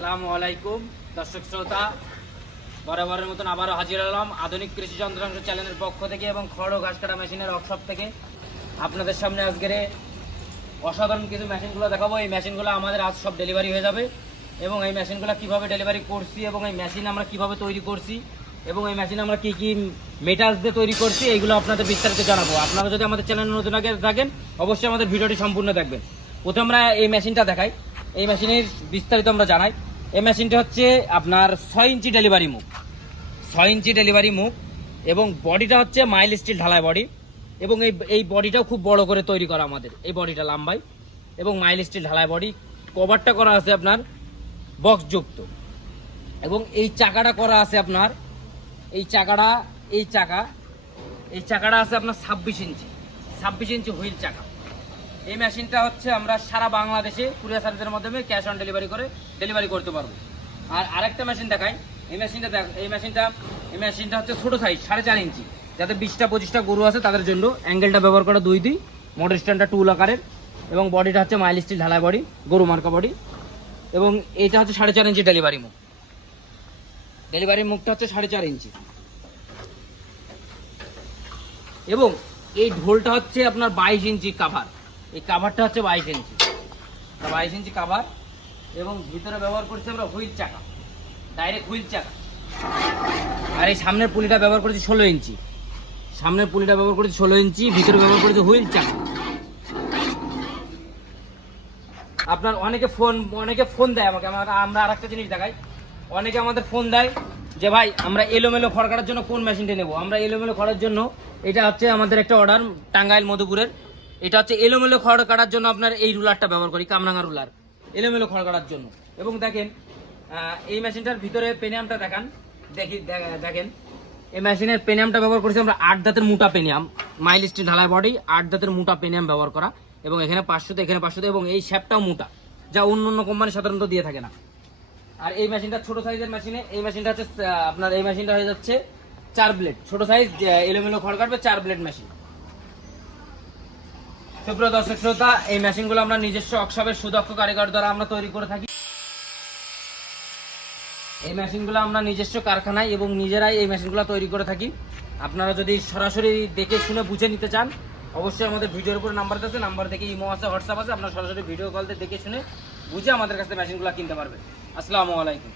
আসসালামু আলাইকুম দর্শক শ্রোতা, বরাবরের মতন আবারও হাজির হলাম আধুনিক কৃষি যন্ত্রাংশ চ্যানেলের পক্ষ থেকে এবং খড় ও ঘাস কাটা মেশিনের ওয়ার্কশপ থেকে আপনাদের সামনে আজকের অসাধারণ কিছু মেশিনগুলো দেখাবো। এই মেশিনগুলো আমাদের আজ সব ডেলিভারি হয়ে যাবে এবং এই মেশিনগুলো কিভাবে ডেলিভারি করছি এবং এই মেশিন আমরা কিভাবে তৈরি করছি এবং এই মেশিন আমরা কি কি মেটালস দিয়ে তৈরি করছি এইগুলো আপনাদের বিস্তারিত জানাবো। আপনারা যদি আমাদের চ্যানেলে নতুন আগে থাকেন অবশ্যই আমাদের ভিডিওটি সম্পূর্ণ দেখবেন। প্রথমে আমরা এই মেশিনটা দেখাই, এই মেশিনের বিস্তারিত আমরা জানাই। এই মেশিনটা হচ্ছে আপনার 6 ইঞ্চি ডেলিভারি মুখ, 6 ইঞ্চি ডেলিভারি মুখ এবং বডিটা হচ্ছে মাইল স্টিল ঢালাই বডি এবং এই বডিটাও খুব বড় করে তৈরি করা আমাদের। এই বডিটা লম্বাই এবং মাইল স্টিল ঢালাই বডি, কভারটা করা আছে আপনার বক্স যুক্ত এবং এই চাকাটা করা আছে আপনার এই চাকাটা আছে আপনার 26 ইঞ্চি হুইল চাকা। এই মেশিনটা হচ্ছে আমরা সারা বাংলাদেশে কুরিয়ার সার্ভিসের মাধ্যমে ক্যাশ অন ডেলিভারি করতে পারবো। আর আরেকটা মেশিন দেখাই, এই মেশিনটা হচ্ছে ছোট সাইজ 4.5 ইঞ্চি, যাদের 20-25টা গরু আছে তাদের জন্য। অ্যাঙ্গেলটা ব্যবহার করা 2 মোটর স্ট্যান্ডটা টুল আকারের এবং বডিটা হচ্ছে মাইল স্টিল ঢালাই বডি, গরু মার্কা বডি এবং এইটা হচ্ছে 4.5 ইঞ্চি ডেলিভারি মুখটা হচ্ছে 4.5 ইঞ্চি এবং এই ঢোলটা হচ্ছে আপনার 22 ইঞ্চি কাভার। এই কাভারটা হচ্ছে 22 ইঞ্চি কাভার এবং ভিতরে ব্যবহার করছি আমরা হুইল চাকা, ডাইরেক্ট হুইল চাকা। আর এই সামনের পুলিটা ব্যবহার করেছি 16 ইঞ্চি, ভিতরে ব্যবহার করেছি হুইল চাকা। আপনার অনেকে ফোন দেয় আমাকে, আমরা আরেকটা জিনিস দেখাই। অনেকে আমাদের ফোন দেয় যে ভাই আমরা এলোমেলো খড় কাটার জন্য কোন মেশিনটা নেবো। আমরা এলোমেলো খড়ের জন্য, এটা হচ্ছে আমাদের একটা অর্ডার টাঙ্গাইল মধুপুরের, এটা হচ্ছে এলোমেলো খড় কাটার জন্য আপনার এই রুলারটা ব্যবহার করি, কামরাঙ্গা রুলার, এলোমেলো খড় কাটার জন্য। এবং দেখেন এই মেশিনটার ভিতরে পেনিয়ামটা দেখেন এই মেশিনের পেনিয়ামটা ব্যবহার করেছি আমরা 8 দাঁতের মোটা পেনিয়াম, মাইল স্টিল ঢালাই বডি, 8 দাঁতের মোটা পেনিয়াম ব্যবহার করা এবং এখানে 500 এবং এই শ্যাপটাও মোটা, যা অন্য কোম্পানি সাধারণত দিয়ে থাকে না। আর এই মেশিনটা ছোট সাইজের মেশিনে, এই মেশিনটা হচ্ছে আপনার এই মেশিনটা হয়ে যাচ্ছে 4 ব্লেড, ছোট সাইজ এলোমেলো খড় কাটবে 4 ব্লেড মেশিন। সুপ্রিয় দর্শক শ্রোতা, এই মেশিনগুলো আমরা নিজস্ব ওয়ার্কশপের সুদক্ষ কারিগর দ্বারা আমরা তৈরি করে থাকি। এই মেশিনগুলো আমরা নিজস্ব কারখানায় এবং নিজেরাই এই মেশিনগুলো তৈরি করে থাকি। আপনারা যদি সরাসরি দেখে শুনে বুঝে নিতে চান অবশ্যই আমাদের ভিডিওর উপরে নাম্বার আছে, নাম্বার থেকে ইমো আছে, হোয়াটসঅ্যাপ আছে, আপনারা সরাসরি ভিডিও কল দিয়ে দেখে শুনে বুঝে আমাদের কাছে মেশিনগুলো কিনতে পারবেন। আসসালামু আলাইকুম।